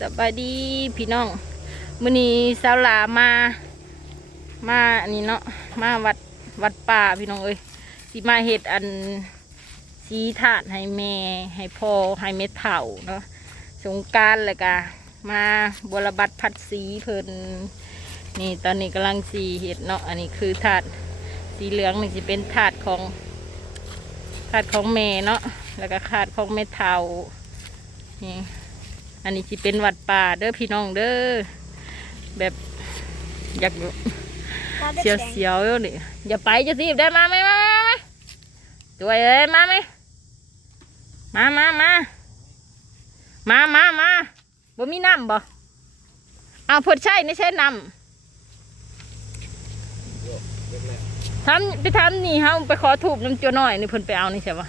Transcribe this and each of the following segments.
สบายดีพี่น้องมื้อนี้สาวหลามาอันนี้เนาะมาวัดป่าพี่น้องเอ้ยสิมาเฮ็ดอันสีถาดให้แม่ให้พ่อให้แม่เฒ่าเนาะสงกรานต์แล้วก็มาบวรบัตรพัดสีเพิ่นนี่ตอนนี้กำลังสีเฮ็ดเนาะอันนี้คือถาดสีเหลืองนี่สิเป็นถาดของแม่เนาะแล้วก็ถาดของแม่เฒ่านี่อันนี้จะเป็นวัดป่าเด้อพี่น้องเด้อแบบอยากเสียวๆนี่อย่าไปจะสิได้มาไหมตัวเอ้ยมาไหมมาบ่มีน้ำบ่เอาพดใช่ไม่ใช่น้ำไปทำนี่เฮาไปขอถูกน้ำจัวน้อยนี่เพิ่นไปเอานี่ใช่ปะ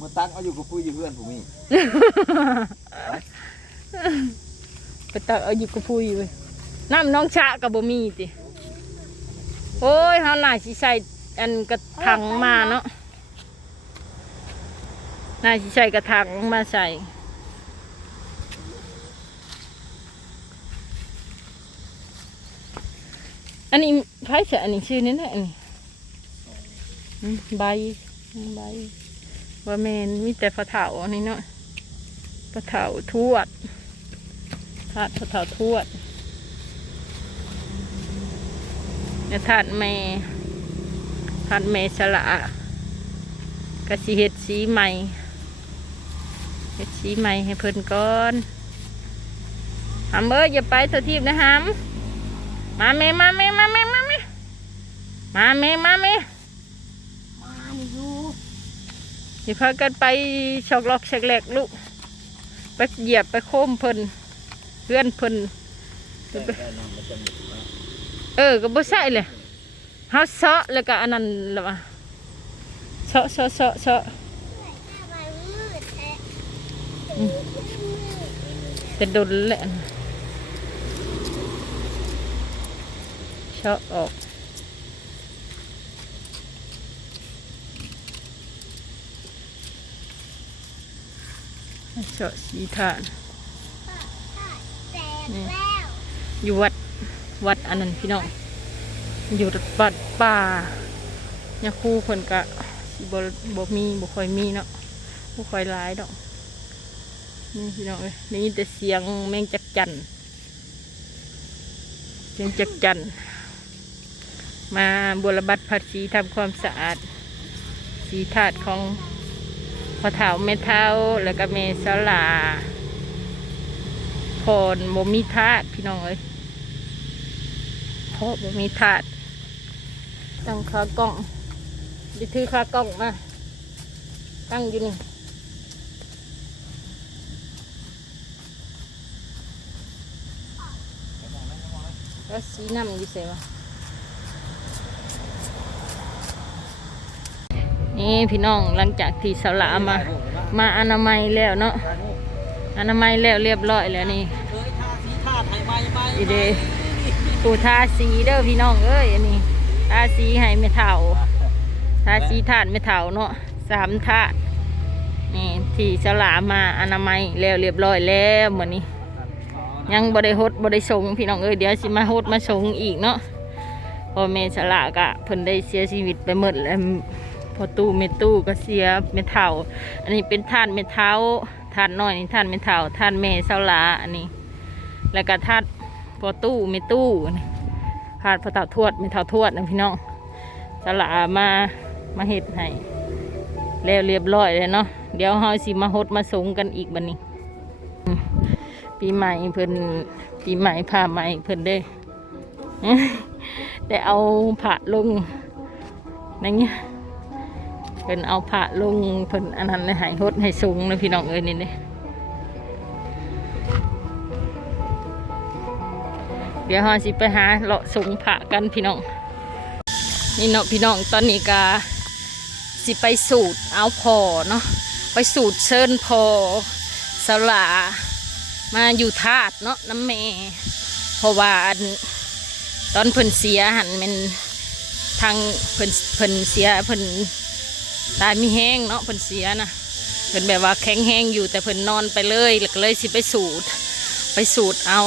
มาตั้งเอาอยู่กับปุ้ยอยู่เพื่อนผมนี่ ไปตักเอาอยู่กับพุยไปน้ำน้องชะกับบ่มีติโอ้ยเฮาหน่าสิใส่อันกระถางมาเนาะน่าสิใส่กระถางมาใส่อันนี้ไผ่เสียอันนี้ชื่อนี่แหละอันนี้ใบว่าแมนมีแต่พระเถาอันนี้เนาะพระเถาทวดถาดพระเถาทวดเนี่ยถาดแม่สละกะสิเฮ็ดสีใหม่ให้เพิ่นก่อนหำอย่าไปเถอะทีบนะหำมาแม่อย่าพากันไปชอกลอกแฉกแหลกลูกไปเหยียบไปโค้มเพิ่นเพื่อนเพิ่นก็บ่ใช่เลยเฮาเซาะแล้วก็อันนั้นล่ะว่าเซาะจะดนแหละเซาะออกเซาะสีถาดอยู่วัดอันนั้นพี่น้องอยู่วัดป่าเนี่ยครูคนกะบ่ค่อยมีเนาะบ่ค่อยหลายดอกนี่พี่น้องได้ยินแต่เสียงแมงจักจั่นมาบวรบัตรผัดสีทำความสะอาดสีถาดของพ่อเฒ่าแม่เฒ่าแล้วก็แม่สลาพรบ่มีถาดพี่น้องเอ้ยเพราะบ่มีถาดตั้งขากล้องดิถือขากล้องมาตั้งอยู่นี่แล้วสีน้ำอยู่เสียวะนี่พี่น้องหลังจากที่สละมาอนามัยแล้วเนาะอนามัยแล้วเรียบร้อยแล้วนี่อีเดปูทาสีเด้อพี่น้องเอ้ยอันนี้ทาสีให้ไม่เท่าทาสีถาดไม่เท่าเนาะ3 ถาดนี่ที่สละมาอนามัยแล้วเรียบร้อยแล้วเหมือนนี้ยังบ่ได้ฮดบ่ได้ส่งพี่น้องเอ้ยเดี๋ยวสิมาฮดมาส่งอีกเนาะพอแม่สละก็เพิ่นได้เสียชีวิตไปหมดแล้วพอตู้แม่ตู้ก็เสียแม่เท่าอันนี้เป็นถาดแม่เท่าถาดน้อยนี่ถาดแม่เท่าถาดแม่สละอันนี้แล้วก็ถาดพอตู้แม่ตู้ถาดพอเฒ่าทวดแม่เฒ่าทวดนะพี่น้องสละมาเฮ็ดให้แล้วเรียบร้อยเลยเนาะเดี๋ยวเฮาสิมาฮดมาส่งกันอีกบัดนี้ปีใหม่เพิ่นปีใหม่ผ้าใหม่เพิ่นได้เอาผ้าลงอย่างเงี้ยเพิ่นเอาผ้าลงเพิ่นอันนั้นให้ฮดให้สูงนะพี่น้องเอ้ยนี่เดี๋ยวเฮาสิไปหาเลาะสูงผ้ากันพี่น้องนี่เนาะพี่น้องตอนนี้ก็สิไปสูตรเอาพอเนาะไปสูตรเชิญพอสลามาอยู่ธาตุเนาะน้ำแม่เพราะว่าตอนเพิ่นเสียหันมันทางเพิ่นเสียเพิ่นตายมีแห้งเนาะเพิ่นเสียนะ เพิ่นแบบว่าแข็งแห้งอยู่แต่เพิ่นนอนไปเลยแล้วก็เลยสิไปสูดเอา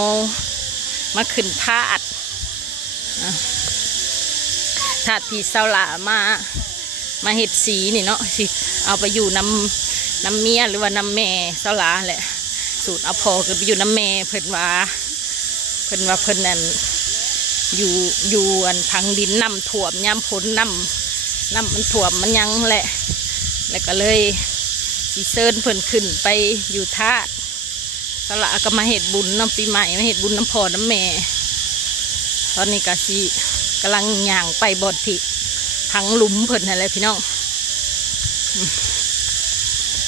มาขึ้นธาตุที่เสาหลามาเห็ดสีนี่เนาะสิเอาไปอยู่น้ำเมียหรือว่าน้ำแม่เสาหลาแหละสูตรเอาพอคือไปอยู่น้ำแม่เพิ่นว่าเพิ่นนั่นอยู่อันพังดินน้ำท่วมย่ำพ้นน้ำมันท่วมมันยังแหละแล้วก็เลยสิเซิร์นเพิ่นขึ้นไปอยู่ธาตุเสาหลาก็มาเห็ดบุญน้ำปีใหม่มาเห็ดบุญน้ำพ่อน้ำแม่ตอนนี้ก็สิกำลังย่างไปบ่อนที่พังหลุมเพิ่นอะไรพี่น้อง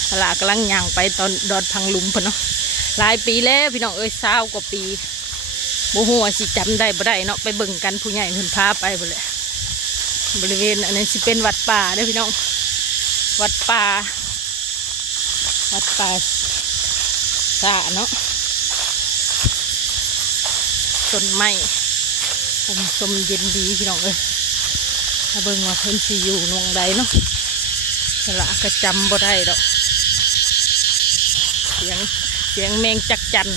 เสาหลากำลังย่างไปตอนดอดพังหลุมเพิ่นเนาะหลายปีแล้วพี่น้องเอ้ย20 กว่าปีบ่ฮู้ว่าสิจำได้บ่ได้เนาะไปเบิ่งกันผู้ใหญ่เพิ่นพาไปบ่แหละบริเวณอันนี้สิเป็นวัดป่าเด้อพี่น้องวัดป่าสะเนาะต้นไม้ชมเย็นดีพี่น้องเอ้ยถ้าเบิ่งว่าเพิ่นสิอยู่นวงใดเนาะสละก็จำบ่ได้ดอกเสียงแมงจักจัน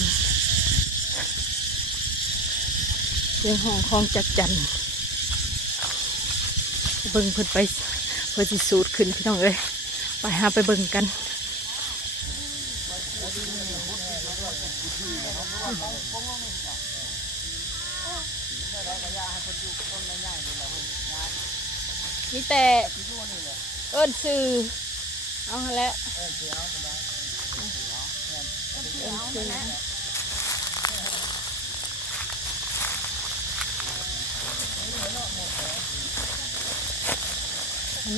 เสียงห้องคลองจักจันเบิ่งเพิ่นไปเพิ่นสิสูดขึ้นพี่น้องเอ้ยไปหาไปเบิ่งกันมีแต่เอิ้นซื้อเอาแล้วเอิ้นซื้อ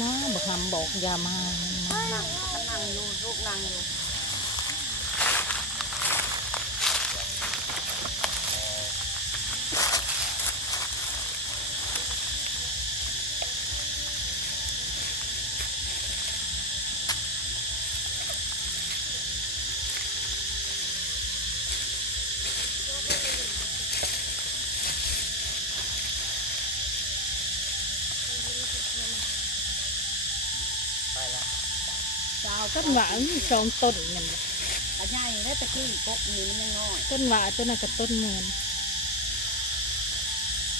น้าบอกคำบอกอย่ามานั่งอยู่ลูกนั่งอยู่ต้นหวานมี2 ต้นเงินอันใหญ่แล้วตะกี้กบนี่มันยังน้อยต้นหวานต้นนั้นกับต้นเงิน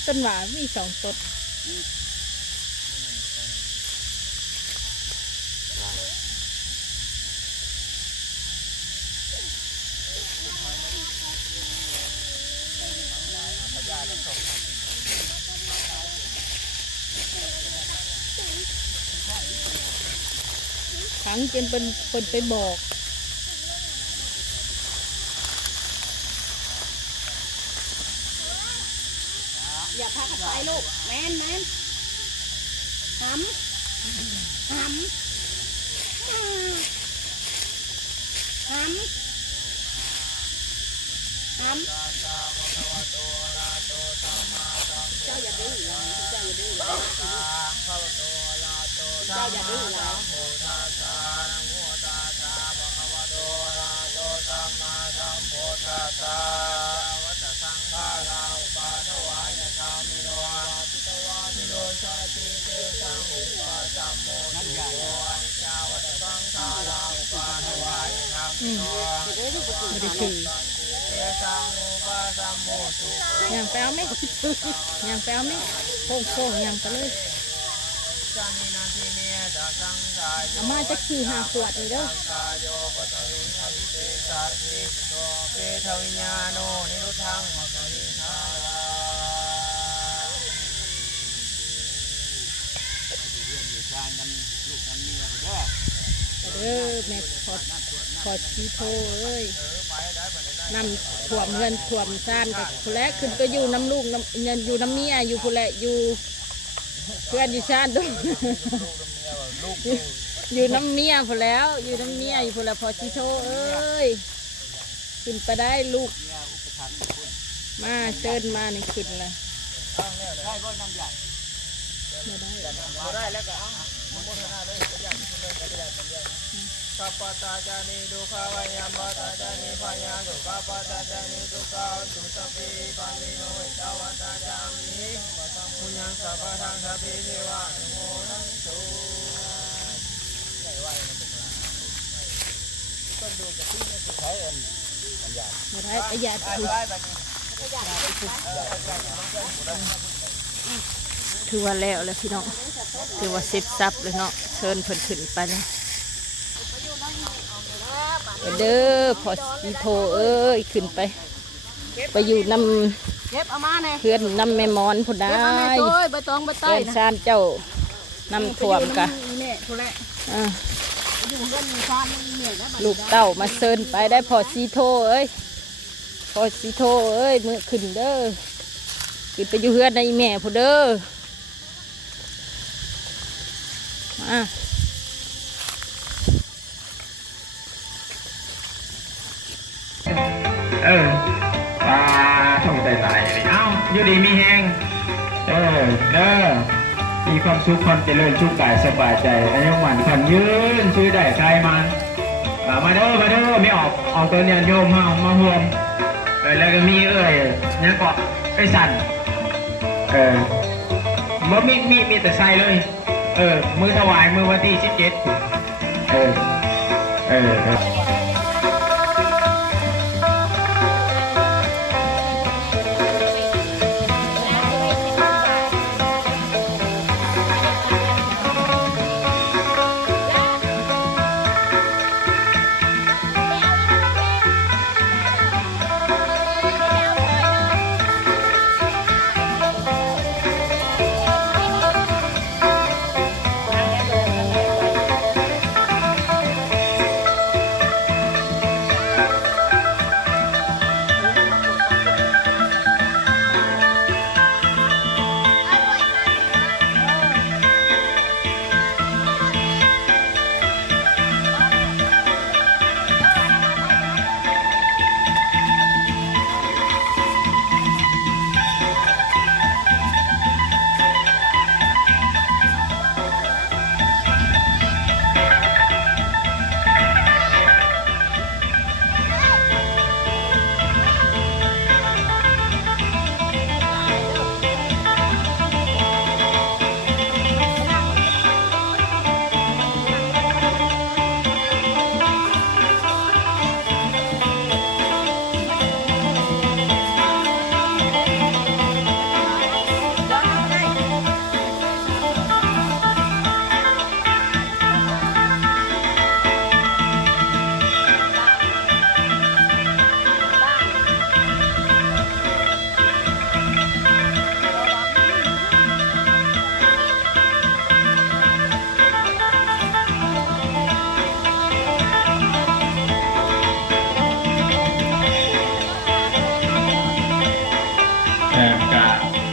ต้นหวานมี2 ต้นขังจนเป็นไปบอกอย่าพากันไปลูกแมนหำเจ้าอย่าดื้อเลยเจ้าอย่าดื้อเลยเจ้าอย่าดื้อเลยไม่ได้ถือยังแปลวไหมยังแปลวไหมโค้งยังไปเลยเอามาจะขี่5 ขวดเลยเด้อแม่ขอชีโพเอ้ยน้ำถ่วมเงินถ่วมซ่านกับผู้แรกขึ้นก็อยู่น้ำลูกอยู่น้ำเมียอยู่ผู้แรกอยู่เพื่อนอยู่ซ่านด้วยอยู่น้ำเมียผู้แล้วอยู่น้ำเมียอยู่ผู้แล้วพอชีโพเอ้ยขึ้นไปได้ลูกมาเชิญมาหนึ่งขึ้นเลยได้ก็น้ำใหญ่ไม่ได้แล้วก็ข้าพเจ้าจานิดุขาวายามปตาจานิพยาสุข้าพเจ้าจานิดุขาวสุสัพพิปานิโนเจวัตจามิปุญญังสัพพทังสัพพิเทวะโมนันตุ มาได้ประหยัดถือว่าแล้วเลยพี่น้องถือว่าเซฟซับเลยเนาะเชิญเพิ่นขึ้นไปเลยเด้อพอสีโทเอ้ยขึ้นไปไปอยู่นำ เก็บเอามาเนี่ย เพื่อนนำแม่มอนผู้ได้ เก็บเอาแม่ตัวใบตองใบใต้ เพื่อน นะ ซานเจ้านำท่วมกะ นี่ทุเรศ อ่า อยู่เพื่อนมีฟานมีเหนื่อยนะ ลูกเต้ามาเซินไปได้พอสีโทเอ้ยพอสีโทเอ้ยมือขึ้นเด้อขึ้นไปอยู่เพื่อนในแม่ผู้เด้อมา ปลาท่องใจไหลเลยเอ้าอยู่ดีมีแหงมีความสุขความเจริญสุขกายสบายใจอายุหมันความยืนซื้อได้ใครมันมาเด้อไม่ออกตัวเนี่ยโยมมาห่วมแล้วก็มีเนี่ยก็ไอ้สั่นบ่มีแต่ใส่เลยมือถวายมือวันที่17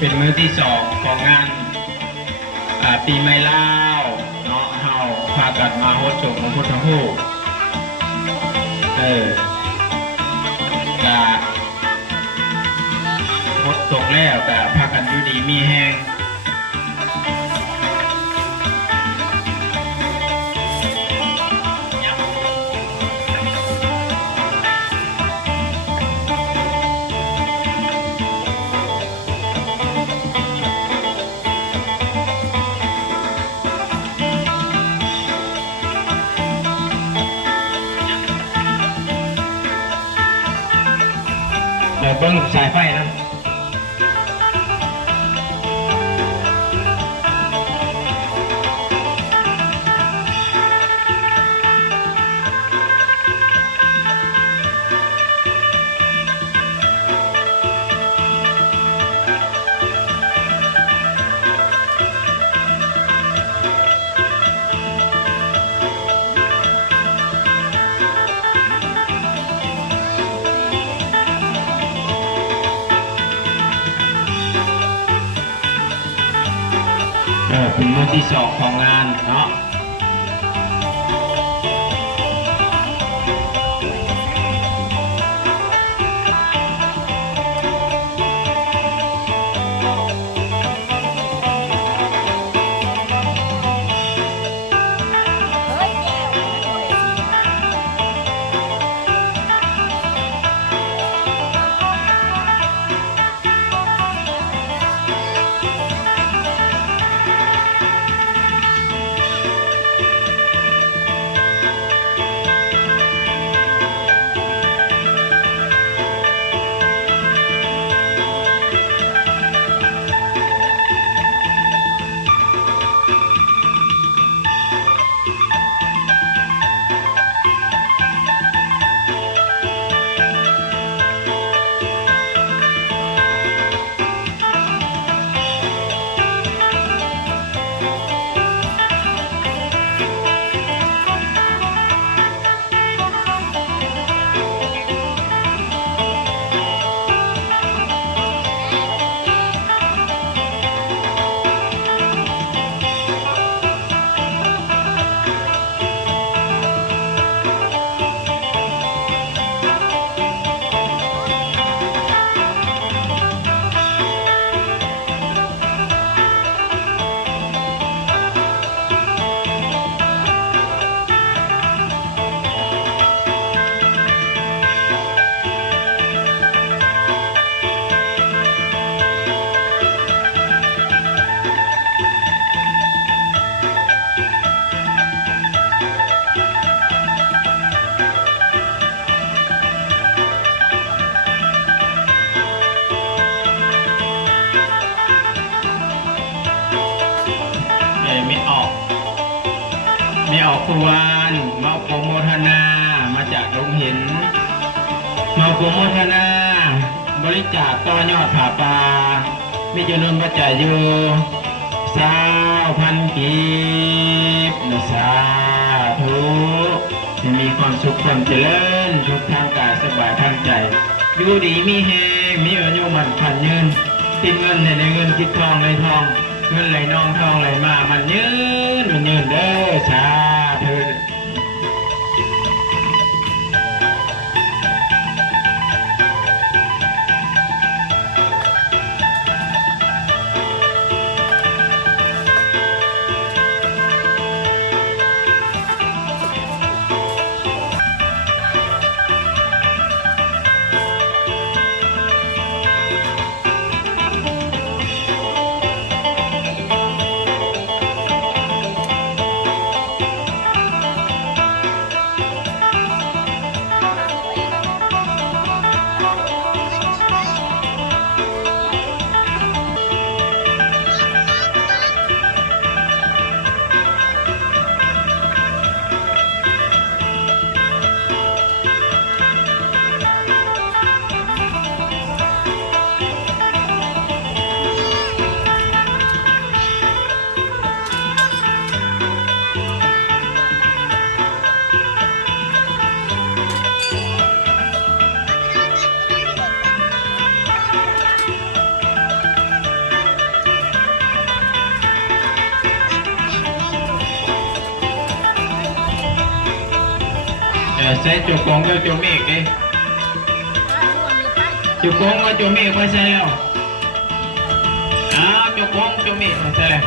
เป็นมื้อที่2ของงานปีใหม่ลาวเนาะเฮาพากันมาโฮสต์ส่งพระพุทธรูปก็โฮสต์ส่งแล้วก็พากันอยู่ดีมีแฮงเบิ้งสายไฟนะเป็นมื้อที่2ของงานเนาะ ออกควรมาโปรโมทนามาจากดงหินมาโปรโมทนาบริจาคต่อยอดผาป่ามีจำนวนปัจจัยอยู่20,000 กีบนะสาธุให้มีความสุขความเจริญทุกทางกายสบายทางใจอยู่ดีมีแฮงมีอายุมันขวัญยืนคิดเงินในเงินคิดทองในทองเงินไหลน้องทองไหลมามันยืนเด้อสาธุ sẽ chụp con cho chụp miệng đi chụp con cho chụp miệng phải sao đó chụp con chụp miệng phải sao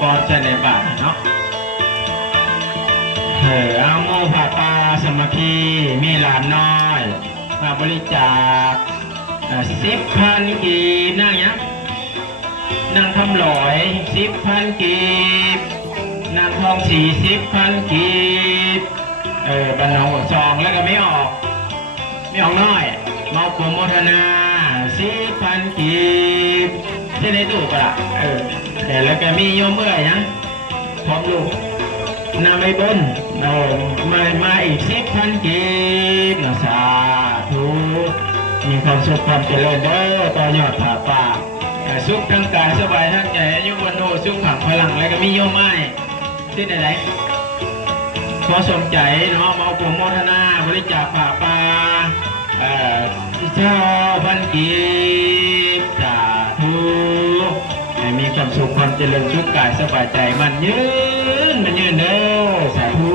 con trên này bạn nóเอาโมผาปาสมาคีมีหลานน้อยมาบริจาค10,000 กีบนั่งยังนั่งทำหลอย10,000 กีบนั่งทอง40,000 กีบบรรณาหัวซองแล้วก็ไม่ออกน้อยมาโปรโมทนา10,000 กีบที่ในตู้ปะแล้วก็มีโยมเมื่อยนะพร้อมลูกนำไปบนมาอีก10,000 กีบนะสาธุมีความสุขความเจริญเด้อต่อยอดผาป่าสุขทั้งกายสบายทั้งใจอายุวันโนสุขขังพลังแล้วก็มีโยมไม้ที่ไหนพอสมใจเนาะมาโปรโมทนาบริจาคผาป่า9,000 กีบสาธุมีความสุขความเจริญสุขกายสบายใจมันยืนเด้อสาธุ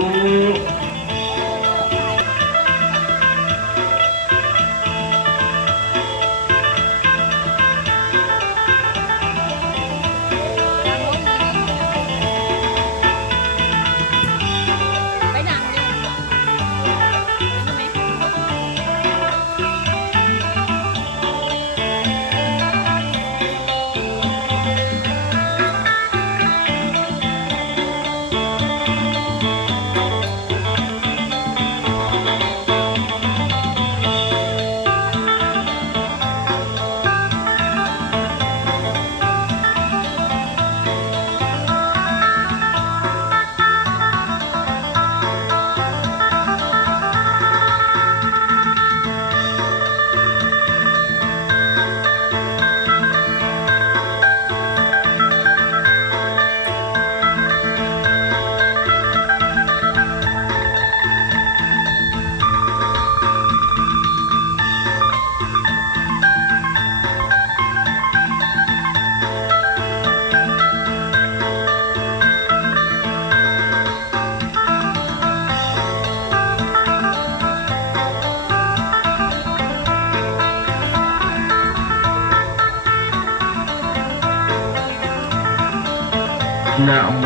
นะโม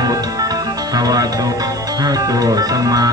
ภะวะโตอะระหะโตสัมมา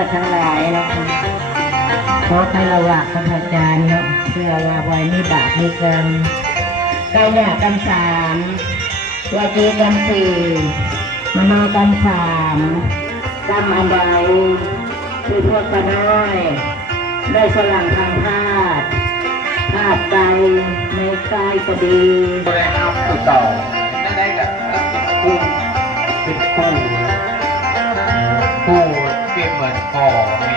อทั้งหลายเนาะขอคารวะพระอาจารย์เนาะเพื่อว่าไว้มีบาปมีกรรมกายกรรมสามวจีกรรมสี่มโนกรรมสามกรรมอันใดที่พวกก็ได้สลังทางพาดใจในกายก็ดี แรงเอาคือเก่าได้กับคู่เป็นคู่เปรียบเหมือนพ่อแม่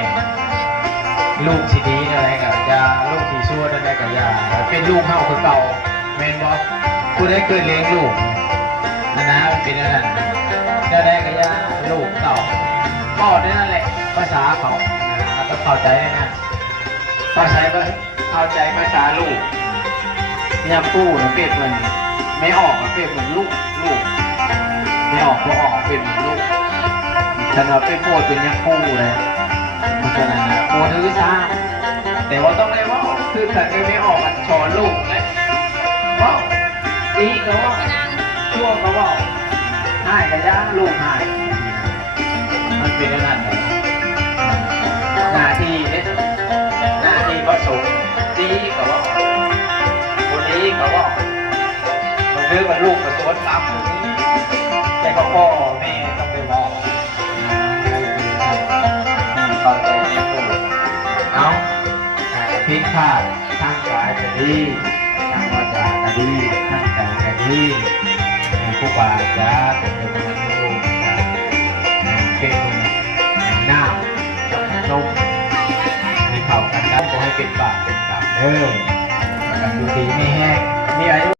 ลูกสีดีอะไรกับยาลูกสีชั่วอะไรกับยาเป็นลูกเฮาคือเก่าแม่นบ่ผู้ได้เกิดเลี้ยงลูกนะเป็นอะไรได้กับยาลูกเก่าพ่อนั่นแหละภาษาเขาก็เข้าใจนะภาษาเข้าใจภาษาลูกยามปู่เปรียบเหมือนไม่ออกเปรียบเหมือนลูกไม่ออกก็ออกเป็นเหมือนลูกฉะนั้นเป็นโปรดเป็นยามปู่เลยเพราะฉะนั้นโปรดถือซาแต่ว่าต้องได้ว่าคือแต่ไม่ออกมันชอนลูกเลยว่าดีก็ว่าชั่วก็ว่าหายก็ย่าลูกหายมันเป็นอย่างนั้นเลยหน้าที่ผสมดีก็ว่าคนนี้ก็ว่ามันเรื่องมันลูกมันสวนตามคนนี้แต่ก็พ่อแม่ต้องไปบอกตอนนี้พูดเอาพิษพลาดทางกายจะดีทางวาจาก็ดีทางใจก็ดีผู้บาจะเป็นคนลูกเป็นคนหน้านมให้เข้ากันได้ก็ให้เป็นปากเป็นกรรมกันดูดีไม่แห้งมีอายุ